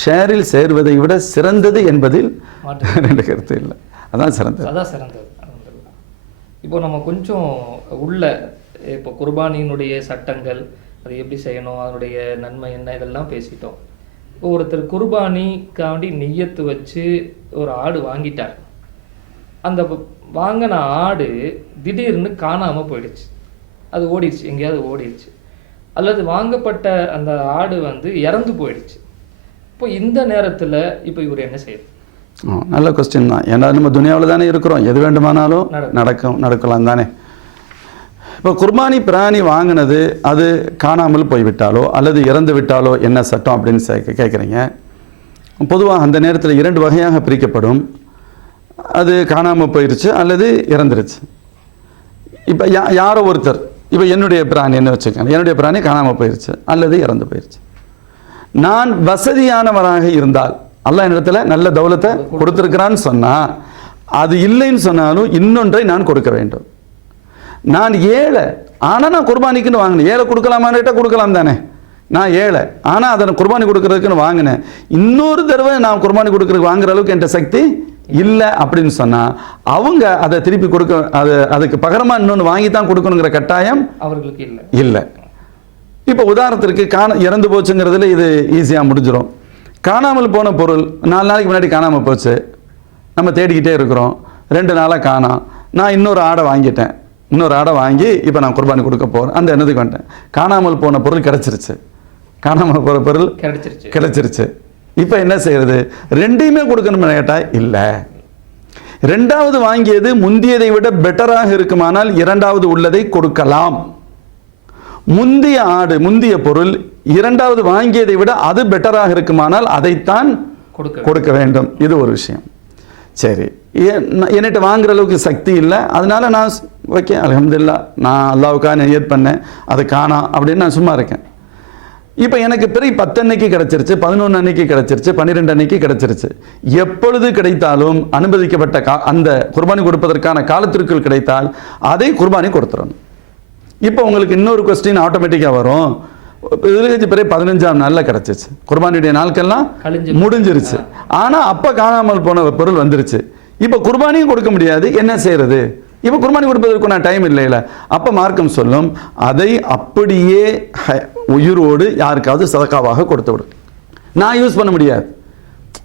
ஷேரில் சேர்வதை விட சிறந்தது என்பதில் ரெண்டு கருத்து இல்லை. அதான் சிறந்தது. இப்போ நம்ம கொஞ்சம் இப்போ குர்பானியினுடைய சட்டங்கள், அது எப்படி செய்யணும், அதனுடைய நன்மை என்ன, இதெல்லாம் பேசிட்டோம். இப்போ ஒருத்தர் குர்பானிக்காண்டி நிய்யத்து வச்சு ஒரு ஆடு வாங்கிட்டார். அந்த வாங்கின ஆடு திடீர்னு காணாமல் போயிடுச்சு, அது ஓடிடுச்சு, எங்கேயாவது ஓடிடுச்சு. அல்லது வாங்கப்பட்ட அந்த ஆடு இறந்து போயிடுச்சு. இப்போ இந்த நேரத்தில் இப்போ இவர் என்ன செய்யணும்? நல்ல கொஸ்டின் தான். ஏன்னா நம்ம துனியாவில் தானே இருக்கிறோம், எது வேண்டுமானாலும் நடக்கலாம் தானே. இப்போ குர்பானி பிராணி வாங்கினது அது காணாமல் போய்விட்டாலோ அல்லது இறந்து விட்டாலோ என்ன சட்டம் அப்படின்னு கேட்குறீங்க. பொதுவாக அந்த நேரத்தில் 2 வகையாக பிரிக்கப்படும். அது காணாமல் போயிடுச்சு அல்லது இறந்துருச்சு. இப்போ யாரோ ஒருத்தர், இப்போ என்னுடைய பிராணி என்ன வச்சுக்கோங்க, என்னுடைய பிராணி காணாமல் போயிடுச்சு அல்லது இறந்து போயிடுச்சு. நான் வசதியானவராக இருந்தால், அல்லாஹ் என்னிடத்துல நல்ல தௌலத்தை கொடுத்துருக்கிறான்னு சொன்னால், அது இல்லைன்னு சொன்னாலும் இன்னொன்றை நான் கொடுக்க வேண்டும். நான் ஏழை, ஆனால் நான் குர்பானிக்குன்னு வாங்கினேன். ஏழை கொடுக்கலாமான்னு கொடுக்கலாம் தானே. நான் ஏழை, ஆனால் அதை குர்பானி கொடுக்கறதுக்குன்னு வாங்கினேன். இன்னொரு தடவை நான் குர்பானி கொடுக்கறதுக்கு வாங்குற அளவுக்கு என்கிட்ட சக்தி இல்லை அப்படின்னு சொன்னால், அவங்க அதை திருப்பி அதுக்கு பகரமாக இன்னொன்று வாங்கி தான் கொடுக்கணுங்கிற கட்டாயம் அவர்களுக்கு இல்லை. இப்போ உதாரணத்திற்கு இறந்து போச்சுங்கிறதுல இது ஈஸியாக முடிஞ்சிடும். காணாமல் போன பொருள் 4 நாளைக்கு முன்னாடி காணாமல் போச்சு, நம்ம தேடிக்கிட்டே இருக்கிறோம், 2 நாளாக காணோம். நான் இன்னொரு ஆடை வாங்கிட்டேன், இன்னொரு ஆடை வாங்கி இப்போ நான் குர்பானி கொடுக்க போகிறேன். அந்த எண்ணத்துக்கு வந்துட்டேன். காணாமல் போன பொருள் கிடச்சிருச்சு, காணாமல் போகிற பொருள் கிடச்சிருச்சு. இப்போ என்ன செய்யறது? 2யுமே கொடுக்கணும்னு கேட்டால் இல்லை. 2வது வாங்கியது முந்தியதை விட பெட்டராக இருக்குமானால் 2வது உள்ளதை கொடுக்கலாம். முந்திய ஆடு, முந்திய பொருள் 2வது வாங்கியதை விட அது பெட்டராக இருக்குமானால் அதைத்தான் கொடுக்க வேண்டும். இது ஒரு விஷயம். சரி, என்கிட்ட வாங்குற அளவுக்கு சக்தி இல்லை, அதனால நான் ஓகே அல்ஹம்துலில்லாஹ், நான் அல்லாஹ்வுக்காக நியத் பண்ணேன், அது காணோம் அப்படின்னு நான் சும்மா இருக்கேன். இப்போ எனக்கு பிறகு 10 அன்னைக்கு கிடைச்சிருச்சு, 11 அன்னைக்கு கிடைச்சிருச்சு, 12 அன்னைக்கு கிடைச்சிருச்சு. எப்பொழுது கிடைத்தாலும் அனுமதிக்கப்பட்ட அந்த குர்பானி கொடுப்பதற்கான காலத்திற்குள் கிடைத்தால் அதை குர்பானி கொடுத்துடணும். இப்போ உங்களுக்கு இன்னொரு கொஸ்டின் ஆட்டோமேட்டிக்காக வரும். இதுலேஜ் பிறகு 15ஆம் நாளில் கிடச்சிச்சு, குர்பானியுடைய நாட்கள்லாம் முடிஞ்சிருச்சு. ஆனால் அப்போ காணாமல் போன பொருள் வந்துருச்சு. இப்போ குர்பானியும் கொடுக்க முடியாது, என்ன செய்யறது? இப்போ குர்பானி கொடுப்பதற்கு நான் டைம் இல்லைல்ல. அப்போ மார்க்கம் சொல்லும், அதை அப்படியே உயிரோடு யாருக்காவது சதக்காவாக கொடுத்து விடும். நான் யூஸ் பண்ண முடியாது,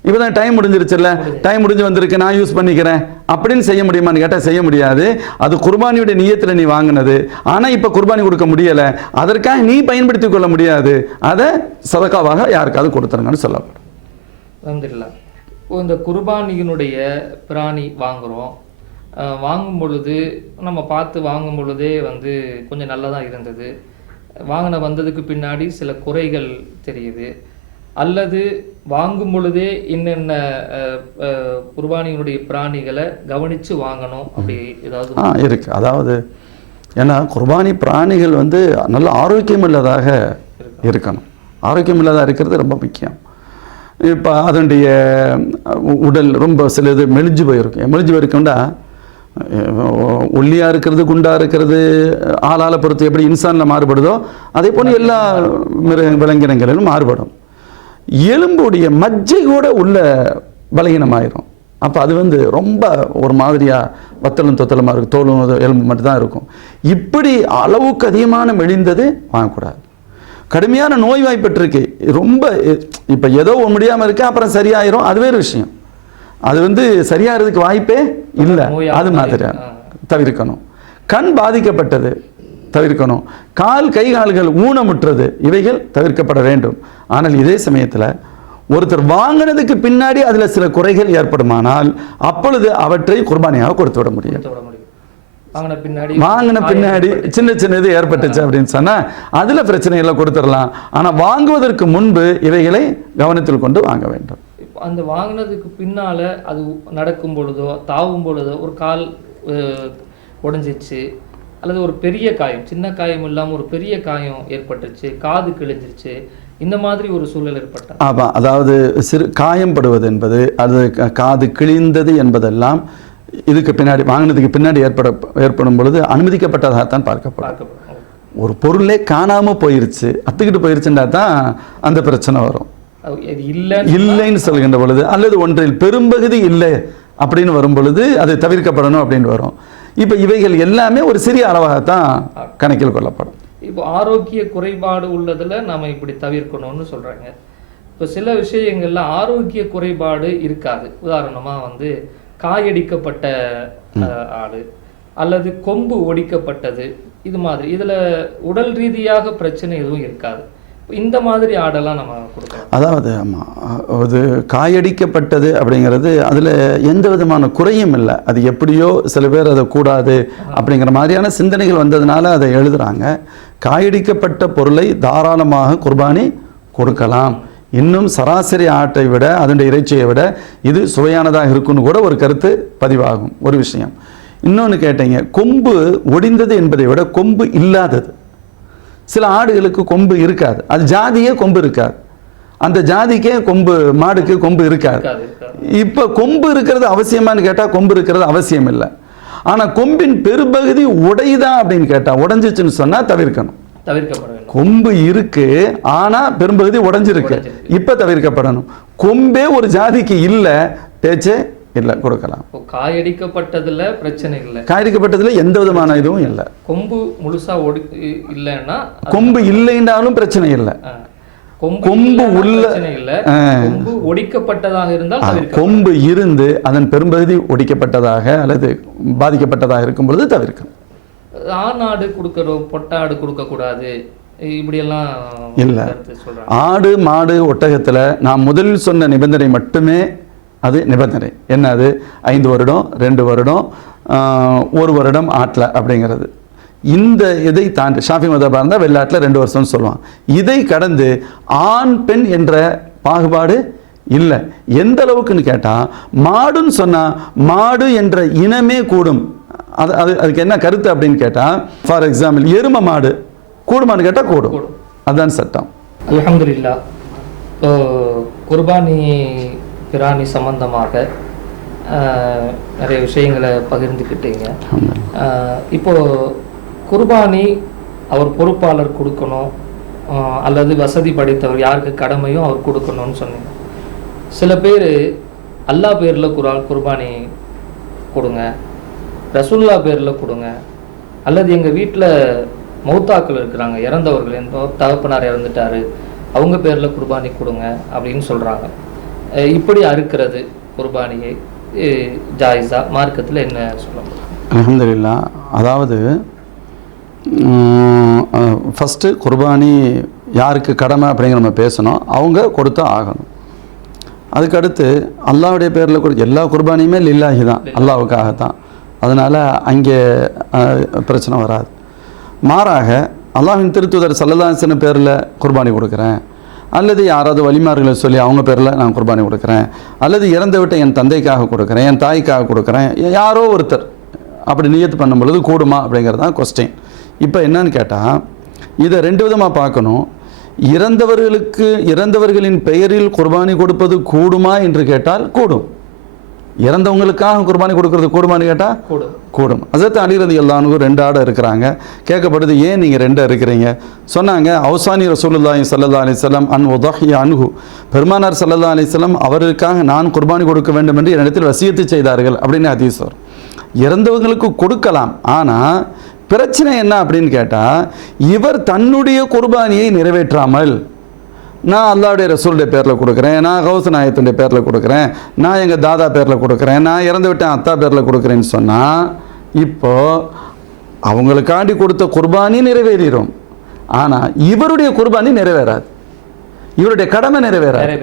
இப்போ தான் டைம் முடிஞ்சிருச்சுல்ல, டைம் முடிஞ்சு வந்திருக்கு, நான் யூஸ் பண்ணிக்கிறேன் அப்படின்னு செய்ய முடியுமான்னு கேட்டால் செய்ய முடியாது. அது குர்பானியுடைய நியத்தில் நீ வாங்கினது, ஆனால் இப்போ குர்பானி கொடுக்க முடியலை, அதற்காக நீ பயன்படுத்தி கொள்ள முடியாது, அதை சதக்காவாக யாருக்காவது கொடுத்துருங்கன்னு சொல்லப்படும். அல்ஹம்துலில்லாஹ். இந்த குர்பானியினுடைய பிராணி வாங்கும் பொழுது நம்ம பார்த்து வாங்கும் பொழுதே கொஞ்சம் நல்லதாக இருந்தது. வந்ததுக்கு பின்னாடி சில குறைகள் தெரியுது. அல்லது வாங்கும் பொழுதே என்னென்ன குர்பானியினுடைய பிராணிகளை கவனித்து வாங்கணும் அப்படி ஏதாவது இருக்கு. அதாவது ஏன்னா குர்பானி பிராணிகள் நல்ல ஆரோக்கியம் உள்ளதாக இருக்கணும். ஆரோக்கியம் இல்லாத இருக்கிறது ரொம்ப முக்கியம். இப்போ அதனுடைய உடல் ரொம்ப சிலது மெலிஞ்சு போயிருக்கும்டா, ஒல்லியாக இருக்கிறது, குண்டாக இருக்கிறது, ஆளால் பொறுத்து எப்படி இன்சானில் மாறுபடுதோ அதே போல் எல்லா விலங்கினங்களிலும் மாறுபடும். எலும்புடைய மஜ்ஜை கூட உள்ள பலகீனமாயிரும். அப்போ அது ரொம்ப ஒரு மாதிரியாக வத்தலும் தொத்தலமாக இருக்கும், தோலும் எலும்பு மட்டும்தான் இருக்கும். இப்படி அளவுக்கு அதிகமான மெலிந்தது வாங்கக்கூடாது. கடுமையான நோய் வாய்ப்பட்டிருக்கு, ரொம்ப இப்போ ஏதோ முடியாமல் இருக்கு, அப்புறம் சரியாயிரும், அது வேறு விஷயம். அது சரியாகிறதுக்கு வாய்ப்பே இல்லை, அது மாதிரி தவிர்க்கணும். கண் பாதிக்கப்பட்டது தவிர்க்கணும். கை கால்கள் ஊனமுற்றது, இவைகள் தவிர்க்கப்பட வேண்டும். ஆனால் இதே சமயத்தில் ஒருத்தர் வாங்கினதுக்கு பின்னாடி அதில் சில குறைகள் ஏற்படுமானால் அப்பொழுது அவற்றை குர்பானியாக கொடுத்து விட முடியும். வாங்கின பின்னாடி சின்ன இது ஏற்பட்டுச்சு அப்படின்னு சொன்னா அதுல பிரச்சனைகளை கொடுத்துடலாம். ஆனா வாங்குவதற்கு முன்பு இவைகளை கவனத்தில் கொண்டு வாங்க வேண்டும். அந்த வாங்கினதுக்கு பின்னால அது நடக்கும் பொழுதோ தாவும் பொழுதோ ஒரு கால் உடைஞ்சிச்சு, அல்லது ஒரு பெரிய காயம், சின்ன காயம் இல்லாமல் ஒரு பெரிய காயம் ஏற்பட்டுச்சு, காது கிழிஞ்சிருச்சு, இந்த மாதிரி ஒரு சூழல் ஏற்பட்டா ஆமாம். அதாவது சிறு காயம்படுவது என்பது, அது காது கிழிந்தது என்பதெல்லாம் இதுக்கு பின்னாடி வாங்கினதுக்கு பின்னாடி ஏற்படும் பொழுது அனுமதிக்கப்பட்டதாகத்தான் பார்க்கப்படும். ஒரு பொருளே காணாமல் போயிருச்சு, அத்துக்கிட்டு போயிருச்சுன்னா தான் அந்த பிரச்சனை வரும். இல்லைன்னு சொல்கின்ற பொழுது, அல்லது ஒன்றில் பெரும்பகுதி இல்லை அப்படின்னு வரும் பொழுது அது தவிர்க்கப்படணும் அப்படின்னு வரும். இப்போ இவைகள் எல்லாமே ஒரு சிறிய அளவாகத்தான் கணக்கில் கொள்ளப்படும். இப்போ ஆரோக்கிய குறைபாடு உள்ளதில் நம்ம இப்படி தவிர்க்கணும்னு சொல்கிறாங்க. இப்போ சில விஷயங்கள்ல ஆரோக்கிய குறைபாடு இருக்காது. உதாரணமாக காயடிக்கப்பட்ட ஆடு அல்லது கொம்பு ஒடிக்கப்பட்டது, இது மாதிரி இதில் உடல் ரீதியாக பிரச்சனை எதுவும் இருக்காது. இந்த மாதிரி ஆடெல்லாம் நம்ம கொடுக்கலாம். அதாவது ஆமாம், அது காயடிக்கப்பட்டது அப்படிங்கிறது அதில் எந்த விதமான குறையும் இல்லை. அது எப்படியோ சில பேர் அதை கூடாது அப்படிங்கிற மாதிரியான சிந்தனைகள் வந்ததுனால அதை எழுதுகிறாங்க. காயடிக்கப்பட்ட பொருளை தாராளமாக குர்பானி கொடுக்கலாம். இன்னும் சராசரி ஆட்டை விட, அதனுடைய இறைச்சியை விட இது சுவையானதாக இருக்குன்னு கூட ஒரு கருத்து பதிவாகும். ஒரு விஷயம். இன்னொன்று கேட்டீங்க, கொம்பு ஒடிந்தது என்பதை விட கொம்பு இல்லாதது. சில ஆடுகளுக்கு கொம்பு இருக்காது, அது ஜாதியே கொம்பு இருக்காது, அந்த ஜாதிக்கே கொம்பு, மாடுக்கு கொம்பு இருக்காது. இப்போ கொம்பு இருக்கிறது அவசியமானு கேட்டால் கொம்பு இருக்கிறது அவசியம் இல்லை. ஆனால் கொம்பின் பெரும்பகுதி உடையுதா அப்படின்னு கேட்டால், உடஞ்சிச்சுன்னு சொன்னால் தவிர்க்கணும். கொம்பு இருக்கு ஆனா பெரும்பகுதி உடைஞ்சிருக்கு, இப்ப தவிர்க்கப்படணும். கொம்பே ஒரு ஜாதிக்கு இல்ல, பேச்சே இல்ல, கொடுக்கலாம். காயடிக்கப்பட்டதுல பிரச்சனை இல்லை, காயடிக்கப்பட்டதுல எந்த விதமான இதுவும் இல்லை. கொம்பு முழுசா இல்லைன்னா, கொம்பு இல்லைன்னாலும் பிரச்சனை இல்லை. கொம்பு உள்ள கொம்பு ஒடிக்கப்பட்டதாக இருந்தால், கொம்பு இருந்து அதன் பெரும்பகுதி ஒடிக்கப்பட்டதாக அல்லது பாதிக்கப்பட்டதாக இருக்கும் பொழுது தவிர்க்கணும். ஆடு கொடுக்கறோம், பொட்டாடு கொடுக்க கூடாது, இப்படியெல்லாம் இல்லை. ஆடு மாடு ஒட்டகத்தில் நான் முதலில் சொன்ன நிபந்தனை மட்டுமே அது நிபந்தனை. என்ன அது? 5 வருடம், 2 வருடம், 1 வருடம் ஆட்டில் அப்படிங்கிறது. இந்த இதை தாண்டி ஷாஃபி மதபாக இருந்தால் வெள்ளாட்டில் 2 வருஷம்னு சொல்லுவான். இதை கடந்து ஆண் பெண் என்ற பாகுபாடு இல்லை. எந்த அளவுக்குன்னு கேட்டால், மாடுன்னு சொன்னால் மாடு என்ற இனமே கூடும். அதுக்கு என்ன கருத்து அப்படின்னு கேட்டால், ஃபார் எக்ஸாம்பிள் எரும மாடு கூடுமான்னு கேட்டால் கூடும், அதுதான் சட்டம். அல்ஹம்துலில்லாஹ். இப்போ குர்பானி பிராணி சம்பந்தமாக நிறைய விஷயங்களை பகிர்ந்துக்கிட்டீங்க. இப்போ குர்பானி அவர் பொறுப்பாளர் கொடுக்கணும் அல்லது வசதி படைத்தவர் யாருக்கு கடமையோ அவர் கொடுக்கணும்னு சொன்னீங்க. சில பேர் அல்லாஹ் பேரில் குர்பானி கொடுங்க, ரசூல்லா பேரில் கொடுங்க, அல்லது எங்கள் வீட்டில் மௌத்தாக்கள் இருக்கிறாங்க, இறந்தவர்கள், எந்த தகப்பனார் இறந்துட்டாரு, அவங்க பேரில் குர்பானி கொடுங்க அப்படின்னு சொல்கிறாங்க. இப்படி அறுக்கிறது குர்பானியை ஜாயிஸா மார்க்கத்தில் என்ன சொல்லணும்? அல்ஹம்துலில்லாஹ். அதாவது ஃபஸ்ட்டு குர்பானி யாருக்கு கடமை அப்படிங்கிற நம்ம பேசணும். அவங்க கொடுத்தா ஆகணும். அதுக்கடுத்து அல்லாஹ்வுடைய பேரில் எல்லா குர்பானியுமே லில்லாஹி தான், அல்லாஹ்வுக்காகத்தான். அதனால் அங்கே பிரச்சனை வராது. மாறாக அல்லாஹ்வின் திருத்தூதர் ஸல்லல்லாஹு அலைஹி வஸல்லம் பேரில் குர்பானி கொடுக்குறேன், அல்லது யாராவது வலிமார்களை சொல்லி அவங்க பேரில் நான் குர்பானி கொடுக்குறேன், அல்லது இறந்து விட்ட என் தந்தைக்காக கொடுக்குறேன், என் தாய்க்காக கொடுக்குறேன், யாரோ ஒருத்தர் அப்படி நியத்து பண்ணும் பொழுது கூடுமா அப்படிங்கிறது தான் கொஸ்டின். இப்போ என்னன்னு கேட்டால் இதை ரெண்டு விதமாக பார்க்கணும். இறந்தவர்களின் பெயரில் குர்பானி கொடுப்பது கூடுமா என்று கேட்டால் கூடும். இறந்தவங்களுக்காக குர்பானி கொடுக்கறது கூடுமான்னு கேட்டால் கூடும். ஹஸரத் அலி ரலியல்லாஹு அன்ஹு 2 ஆடை இருக்கிறாங்க. கேட்கப்படுது, ஏன் நீங்கள் 2 இருக்கிறீங்க? சொன்னாங்க, அவுசானி ரசூலுல்லாஹி ஸல்லல்லாஹு அலைஹி வஸல்லம் அன் உதஹிய அன்ஹு, பெருமானார் ஸல்லல்லாஹு அலைஹி வஸல்லம் அவருக்காக நான் குர்பானி கொடுக்க வேண்டும் என்று என்னிடத்தில் வசியத்து செய்தார்கள் அப்படின்னு ஹதீஸ் வரும். இறந்தவங்களுக்கு கொடுக்கலாம். ஆனால் பிரச்சனை என்ன அப்படின்னு கேட்டால், இவர் தன்னுடைய குர்பானியை நிறைவேற்றாமல், நான் அல்லாஹ்வுடைய ரசூலுடைய பேரில் கொடுக்குறேன், நான் கௌஸ் நாயத்துடைய பேரில் கொடுக்குறேன், நான் எங்கள் தாதா பேரில் கொடுக்குறேன், நான் இறந்து விட்டேன் அத்தா பேரில் கொடுக்குறேன்னு சொன்னால், இப்போது அவங்களுக்காண்டி கொடுத்த குர்பானி நிறைவேறிடும். ஆனால் இவருடைய குர்பானி நிறைவேறாது, இவருடைய கடமை நிறைவேறாது.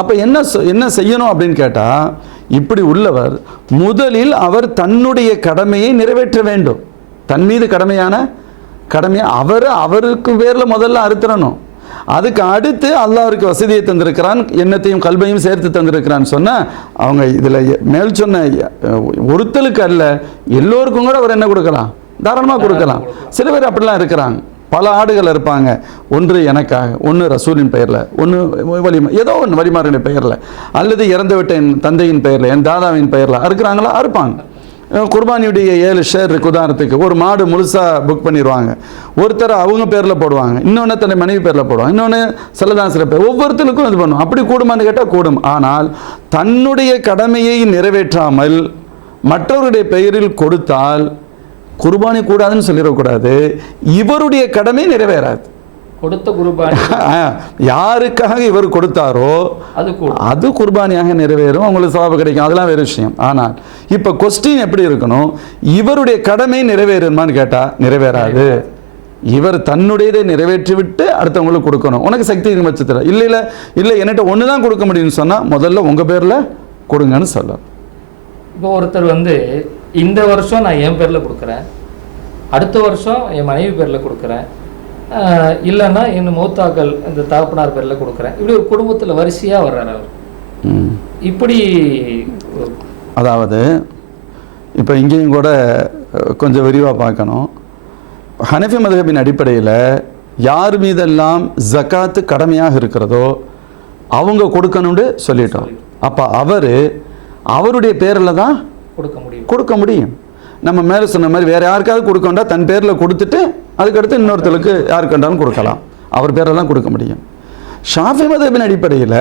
அப்போ என்ன செய்யணும் அப்படின்னு கேட்டால், இப்படி உள்ளவர் முதலில் அவர் தன்னுடைய கடமையை நிறைவேற்ற வேண்டும். தன் மீது கடமையை அவருக்கு பேரில் முதல்ல அறுத்துறணும். அதுக்கு அடுத்து அல்லாஹ் அவருக்கு வசதியை தந்திருக்கிறான், எண்ணத்தையும் கல்வையும் சேர்த்து தந்திருக்கிறான்னு சொன்னால், அவங்க இதில் மேல் சொன்ன ஒருத்தலுக்கு அல்ல, எல்லோருக்கும் கூட அவர் என்ன கொடுக்கலாம், தாராளமாக கொடுக்கலாம். சில பேர் அப்படிலாம் இருக்கிறாங்க. பல ஆடுகள் இருப்பாங்க, ஒன்று எனக்காக, ஒன்று ரசூலின் பெயரில், ஒன்று ஏதோ ஒன்று வலிமாரின் பெயரில், அல்லது இறந்து விட்ட என் தந்தையின் பெயரில், என் தாதாவின் பெயரில் அறுக்கிறாங்களா, அறுப்பாங்க. குர்பானியுடைய 7 ஷேர் இருக்கு. உதாரணத்துக்கு ஒரு மாடு முழுசாக புக் பண்ணிடுவாங்க. ஒருத்தர் அவங்க பேரில் போடுவாங்க, இன்னொன்று தன்னை மனைவி பேரில் போடுவாங்க, இன்னொன்று சில பேர், ஒவ்வொருத்தருக்கும் இது பண்ணுவோம். அப்படி கூடுமான்னு கேட்டால் கூடும். ஆனால் தன்னுடைய கடமையை நிறைவேற்றாமல் மற்றவருடைய பெயரில் கொடுத்தால் குர்பானி கூடாதுன்னு சொல்லிடக்கூடாது, இவருடைய கடமை நிறைவேறாது. கொடுத்த குர்பானி யாருக்காக இவர் கொடுத்தாரோ அது குர்பானியாக நிறைவேறும், அவங்களுக்கு சவாபு கிடைக்கும், அதெல்லாம் வேறு விஷயம். ஆனால் இப்போ கொஸ்டின் எப்படி இருக்கணும், இவருடைய கடமை நிறைவேறுமான்னு கேட்டால் நிறைவேறாது. இவர் தன்னுடையதை நிறைவேற்றி விட்டு அடுத்தவங்களுக்கு கொடுக்கணும். உனக்கு சக்தி இருக்கு பட்சத்தில், இல்லை என்கிட்ட ஒன்று தான் கொடுக்க முடியும்னு சொன்னால் முதல்ல உங்கள் பேரில் கொடுங்கன்னு சொல்லணும். இப்போ ஒருத்தர் இந்த வருஷம் நான் என் பேரில் கொடுக்குறேன், அடுத்த வருஷம் என் மனைவி பேரில் கொடுக்குறேன், இல்லைன்னா என் மூத்தாக்கள் இந்த தகப்பனார் பேரில் கொடுக்குறேன், இப்படி ஒரு குடும்பத்தில் வரிசையாக வர்றார் அவர். இப்படி அதாவது இப்போ இங்கேயும் கூட கொஞ்சம் விரிவாக பார்க்கணும். ஹனஃபி மதுஹபின் அடிப்படையில் யார் மீதெல்லாம் ஜக்காத்து கடமையாக இருக்கிறதோ அவங்க கொடுக்கணும்னு சொல்லிட்டோம். அப்போ அவருடைய பேரில் தான் கொடுக்க முடியும். நம்ம மேலே சொன்ன மாதிரி வேறு யாருக்காவது கொடுக்கண்டா தன் பேரில் கொடுத்துட்டு அதுக்கடுத்து இன்னொருத்தருக்கு யாருக்கு வேண்டாலும் கொடுக்கலாம், அவர் பேரெல்லாம் கொடுக்க முடியும். ஷாஃபி மதுஹபின் அடிப்படையில்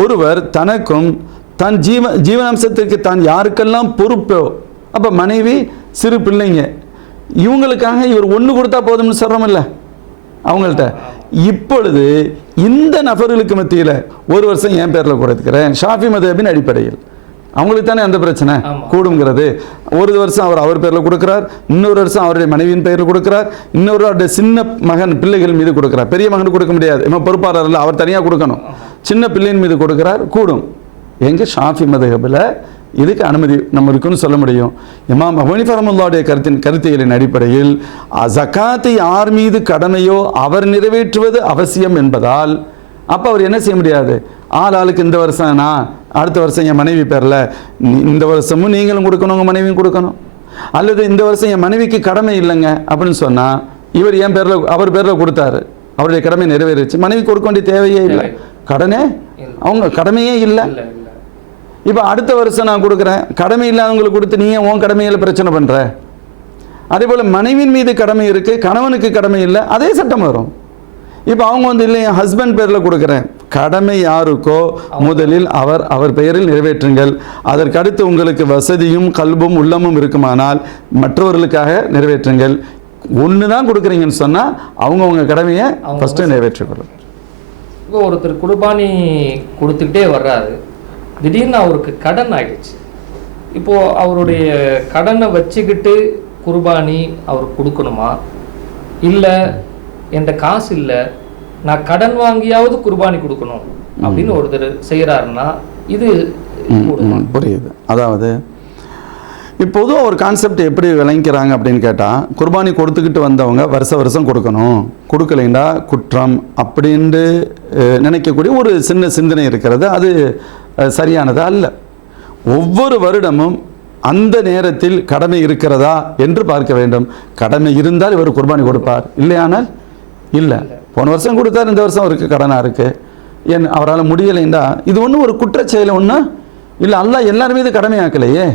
ஒருவர் தனக்கும் தன் ஜீவனாம்சத்திற்கு தான் யாருக்கெல்லாம் பொறுப்போ, அப்போ மனைவி, சிறு பிள்ளைங்க, இவங்களுக்காக இவர் ஒன்று கொடுத்தா போதும்னு சொல்கிறோமில்ல அவங்கள்ட்ட, இப்பொழுது இந்த நபர்களுக்கு மத்தியில் ஒரு வருஷம் என் பேரில் கொடுத்துக்கிறேன் ஷாஃபி மதுஹபின் அடிப்படையில், அவங்களுக்கு தானே அந்த பிரச்சனை கூடுங்கிறது. ஒரு வருஷம் அவர் பேரில் கொடுக்குறார், இன்னொரு வருஷம் அவருடைய மனைவியின் பெயரில் கொடுக்குறார், இன்னொரு அவருடைய சின்ன மகன் பிள்ளைகள் மீது கொடுக்குறார். பெரிய மகனுக்கு கொடுக்க முடியாது, இவன் பொறுப்பாளர் இல்லை, அவர் தனியாக கொடுக்கணும். சின்ன பிள்ளையின் மீது கொடுக்குறார், கூடும். எங்கள் ஷாஃபி மதுஹபில் இதுக்கு அனுமதி நம்ம இருக்குன்னு சொல்ல முடியும். இமாம் அபூ ஹனீஃபா ரஹ்மத்துல்லாஹி கருத்தியலின் அடிப்படையில் ஜகாத்தை யார் மீது கடமையோ அவர் நிறைவேற்றுவது அவசியம் என்பதால் அப்போ அவர் என்ன செய்ய முடியாது, ஆளுக்கு இந்த வருஷம் நான், அடுத்த வருஷம் என் மனைவி பேரில், இந்த வருஷமும் நீங்களும் கொடுக்கணும், உங்கள் மனைவியும் கொடுக்கணும், அல்லது இந்த வருஷம் என் மனைவிக்கு கடமை இல்லைங்க அப்படின்னு சொன்னால் இவர் என் பேரில் அவர் பேரில் கொடுத்தாரு, அவருடைய கடமை நிறைவேறிச்சு. மனைவி கொடுக்க வேண்டிய தேவையே இல்லை, கடனே அவங்க கடமையே இல்லை. இப்போ அடுத்த வருஷம் நான் கொடுக்குறேன், கடமை இல்லாதவங்களுக்கு கொடுத்து நீ உன் கடமையில் பிரச்சனை பண்ணுற. அதே போல் மனைவியின் மீது கடமை இருக்குது, கணவனுக்கு கடமை இல்லை, அதே சட்டம் வரும். இப்போ அவங்க வந்து இல்லை என் ஹஸ்பண்ட் பேரில் கொடுக்குறேன், கடமை யாருக்கோ முதலில் அவர் பெயரில் நிறைவேற்றுங்கள். அதற்கடுத்து உங்களுக்கு வசதியும் கல்பும் உள்ளமும் இருக்குமானால் மற்றவர்களுக்காக நிறைவேற்றுங்கள். ஒன்று தான் கொடுக்குறீங்கன்னு சொன்னால் அவங்கவுங்க கடமையை ஃபஸ்ட்டு நிறைவேற்றிக்கொள்ளும். இப்போ ஒருத்தர் குர்பானி கொடுத்துக்கிட்டே வர்றாரு, திடீர்னு அவருக்கு கடன் ஆயிடுச்சு. இப்போது அவருடைய கடனை வச்சுக்கிட்டு குர்பானி அவர் கொடுக்கணுமா, இல்லை என்கிட்ட காசு இல்லை நான் கடன் வாங்கியாவது குர்பானி கொடுக்கணும் அப்படின்னு ஒருத்தர் செய்கிறாருன்னா இது புரியுது. அதாவது இப்போதும் ஒரு கான்செப்ட் எப்படி விளங்கிக்கிறாங்க அப்படின்னு கேட்டால், குர்பானி கொடுத்துக்கிட்டு வந்தவங்க வருஷம் கொடுக்கணும், கொடுக்கலைண்டா குற்றம் அப்படின்ட்டு நினைக்கக்கூடிய ஒரு சின்ன சிந்தனை இருக்கிறது. அது சரியானது அல்ல. ஒவ்வொரு வருடமும் அந்த நேரத்தில் கடமை இருக்கிறதா என்று பார்க்க வேண்டும். கடமை இருந்தால் இவர் குர்பானி கொடுப்பார், இல்லையானால் இல்லை. போன வருஷம் கொடுத்தார், இந்த வருஷம் அவருக்கு கடனாக இருக்குது, அவரால் முடியலைண்டா இது ஒன்றும் ஒரு குற்றச்செயல் ஒன்றும் இல்லை. அல்லாஹ் எல்லார் மீது கடமையாக்கலையே,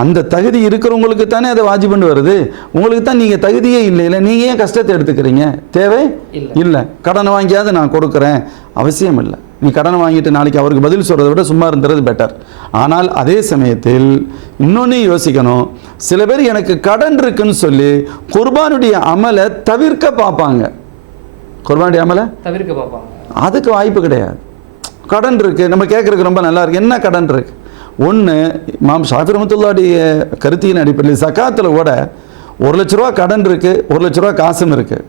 அந்த தகுதி இருக்கிறவங்களுக்கு தானே அதை வாஜிபண்டு வருது. உங்களுக்கு தான் நீங்கள் தகுதியே இல்லை, நீங்கள் ஏன் கஷ்டத்தை எடுத்துக்கிறீங்க? தேவை இல்லை. கடனை வாங்கியாவது நான் கொடுக்குறேன் அவசியம் இல்லை. நீ கடனை வாங்கிட்டு நாளைக்கு அவருக்கு பதில் சொல்கிறத விட சும்மா இருந்துறது பெட்டர். ஆனால் அதே சமயத்தில் இன்னொன்று யோசிக்கணும். சில பேர் எனக்கு கடன் இருக்குன்னு சொல்லி குர்பானுடைய அமலை தவிர்க்க பார்ப்பாங்க. குர்பானுடைய அமலை தவிர்க்க பார்ப்பாங்க, அதுக்கு வாய்ப்பு கிடையாது. கடன் இருக்குது, நம்ம கேட்குறதுக்கு ரொம்ப நல்லா இருக்குது. என்ன கடன் இருக்குது? ஒன்று, இமாம் ஷாஃபி ரஹ்மத்துல்லாஹுடைய கருத்தியின் அடிப்படையில் சக்காத்தில் கூட 1 லட்ச ரூபா கடன் இருக்குது, 1 லட்ச ரூபா காசும் இருக்குது.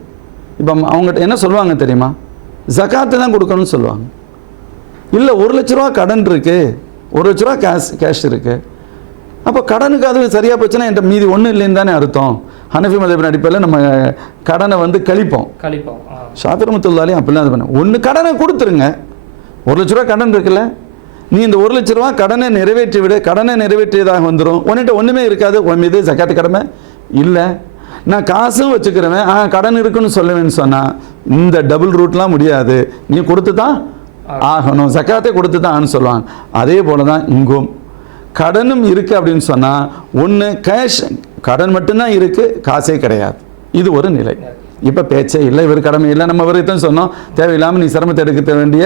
இப்போ அவங்ககிட்ட என்ன சொல்லுவாங்க தெரியுமா? ஜக்காத்து தான் கொடுக்கணும்னு சொல்லுவாங்க. இல்லை 1 லட்ச ரூபா கடன் இருக்குது, 1 லட்ச ரூபா கேஷ் இருக்குது. அப்போ கடனுக்கு அது சரியாக போச்சுன்னா என்கிட்ட மீதி ஒன்றும் இல்லைன்னு தானே அர்த்தம். ஹனஃபி மதபின் அடிப்படையில் நம்ம கடனை வந்து கழிப்போம். ஷாஃபி ரஹ்மத்துல்லாஹி அப்படிலாம் அது பண்ண ஒன்று கடனை கொடுத்துருங்க. 1 லட்ச ரூபா கடன் இருக்குல்ல, நீ இந்த 1 லட்ச ரூபா கடனை நிறைவேற்றி விடு, கடனை நிறைவேற்றியதாக வந்துடும். உன்னிட்ட ஒன்றுமே இருக்காது, உன் மீது ஜக்காத்து கடமை இல்லை. நான் காசும் வச்சுக்கிறவன் கடன் இருக்குன்னு சொல்லுவேன்னு சொன்னால் இந்த டபுள் ரூட்லாம் முடியாது, நீ கொடுத்து தான் ஆகணும், ஜக்காத்தே கொடுத்து தான் ஆன்னு சொல்லுவாங்க. அதே போல தான் இங்கும் கடனும் இருக்குது அப்படின்னு சொன்னால் ஒன்று கேஷ், கடன் மட்டும்தான் இருக்குது, காசே கிடையாது. இது ஒரு நிலை. இப்போ பேச்சே இல்லை, இவர் கடமை இல்லை, நம்ம இவரைத்தான் சொன்னோம் தேவையில்லாமல் நீ சிரமத்தை எடுக்க வேண்டிய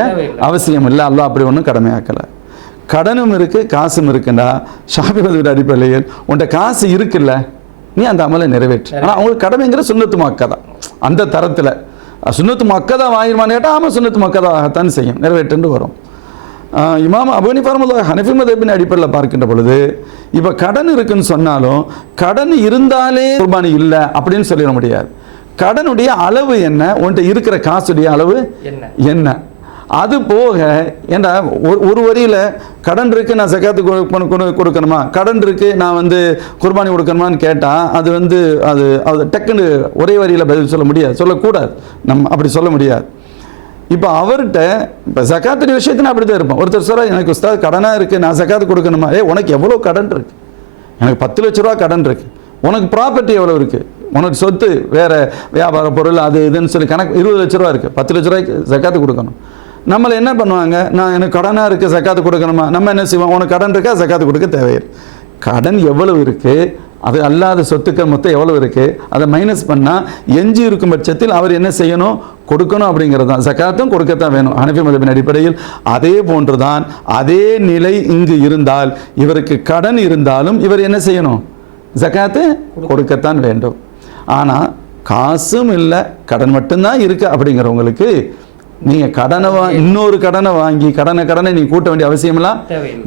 அவசியம் இல்லை, அல்லாஹ் அப்படி ஒன்றும் கடமையாக்கலை. கடனும் இருக்குது காசும் இருக்குண்டா ஷாஃபி மதபின் அடிப்படையில் உன்கிட்ட காசு இருக்குல்ல, நீ அந்த அமலை நிறைவேற்று. ஆனால் அவங்களுக்கு கடமைங்கிற சுன்னத்து மக்கதா, அந்த தரத்தில் சுன்னத்து மக்கதா வாங்கிடுமான்னு கேட்டால் ஆமாம் சுன்னத்து மக்கதாகத்தான் செய்யும், நிறைவேற்று வரும். இமாம் அபூ ஹனீஃபா ரஹ்மத்துல்லாஹி ஹனஃபி மதபின் அடிப்படையில் பார்க்கின்ற பொழுது இப்போ கடன் இருக்குன்னு சொன்னாலும் கடன் இருந்தாலே குர்பானி இல்லை அப்படின்னு சொல்லிட முடியாது. கடனுடைய அளவு என்ன, உன்கிட்ட இருக்கிற காசுடைய அளவு என்ன, அது போக ஏன்னா ஒரு வரியில் கடன் இருக்குது நான் ஜக்காத்து கொடுக்கணுமா, கடன் இருக்குது நான் வந்து குர்பானி கொடுக்கணுமான்னு கேட்டால் அது வந்து அது டக்குன்னு ஒரே வரியில் பதில் சொல்ல முடியாது, சொல்லக்கூடாது, நம்ம அப்படி சொல்ல முடியாது. இப்போ அவர்கிட்ட இப்போ ஜக்காத்துடைய விஷயத்துல அப்படி தான் இருப்போம். ஒருத்தர் சொல்கிறார் எனக்கு உஸ்தாத் கடனாக இருக்குது நான் ஜக்காத்து கொடுக்கணுமா, உனக்கு எவ்வளோ கடன் இருக்குது, எனக்கு 10 லட்ச ரூபா கடன் இருக்குது, உனக்கு ப்ராப்பர்ட்டி எவ்வளோ இருக்குது, உனக்கு சொத்து வேறு வியாபார பொருள் அது இதுன்னு சொல்லி கணக்கு 20 லட்ச ரூபா இருக்குது, 10 லட்ச ரூபாய்க்கு ஜக்காத்து கொடுக்கணும். நம்மளை என்ன பண்ணுவாங்க, நான் எனக்கு கடனாக இருக்குது ஜக்காத்து கொடுக்கணுமா, நம்ம என்ன செய்வோம், உனக்கு கடன் இருக்கா ஜக்காத்து கொடுக்க தேவையில்லை. கடன் எவ்வளவு இருக்குது, அது அல்லாத சொத்துக்கள் மொத்தம் எவ்வளோ இருக்குது, அதை மைனஸ் பண்ணால் எஞ்சி இருக்கும் பட்சத்தில் அவர் என்ன செய்யணும், கொடுக்கணும் அப்படிங்கிறது தான். ஜக்காத்தும் கொடுக்கத்தான் வேணும் ஹனஃபி மதபின் அடிப்படையில். அதே போன்று தான் அதே நிலை இங்கு இருந்தால் இவருக்கு கடன் இருந்தாலும் இவர் என்ன செய்யணும், ஜக்காத்து கொடுக்கத்தான் வேண்டும். ஆனால் காசும் இல்லை கடன் மட்டும்தான் இருக்குது அப்படிங்கிறவங்களுக்கு நீங்கள் கடனை இன்னொரு கடனை வாங்கி கடனை நீ கூட்ட வேண்டிய அவசியமெல்லாம்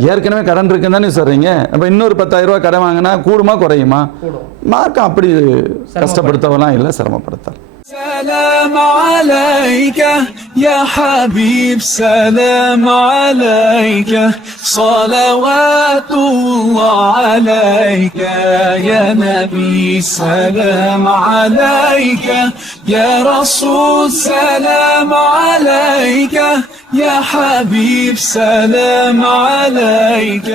ஏற்கனவே கடன் இருக்குன்னு தானே சொல்கிறீங்க. அப்போ இன்னொரு 10,000 ரூபா கடன் வாங்கினா கூடுமா குறையுமா? மார்க்கம் அப்படி கஷ்டப்படுத்தவெல்லாம் இல்லை, சிரமப்படுத்தல். سلام عليك يا حبيب سلام عليك صلوات الله عليك يا نبي سلام عليك يا رسول سلام عليك يا حبيب سلام عليك.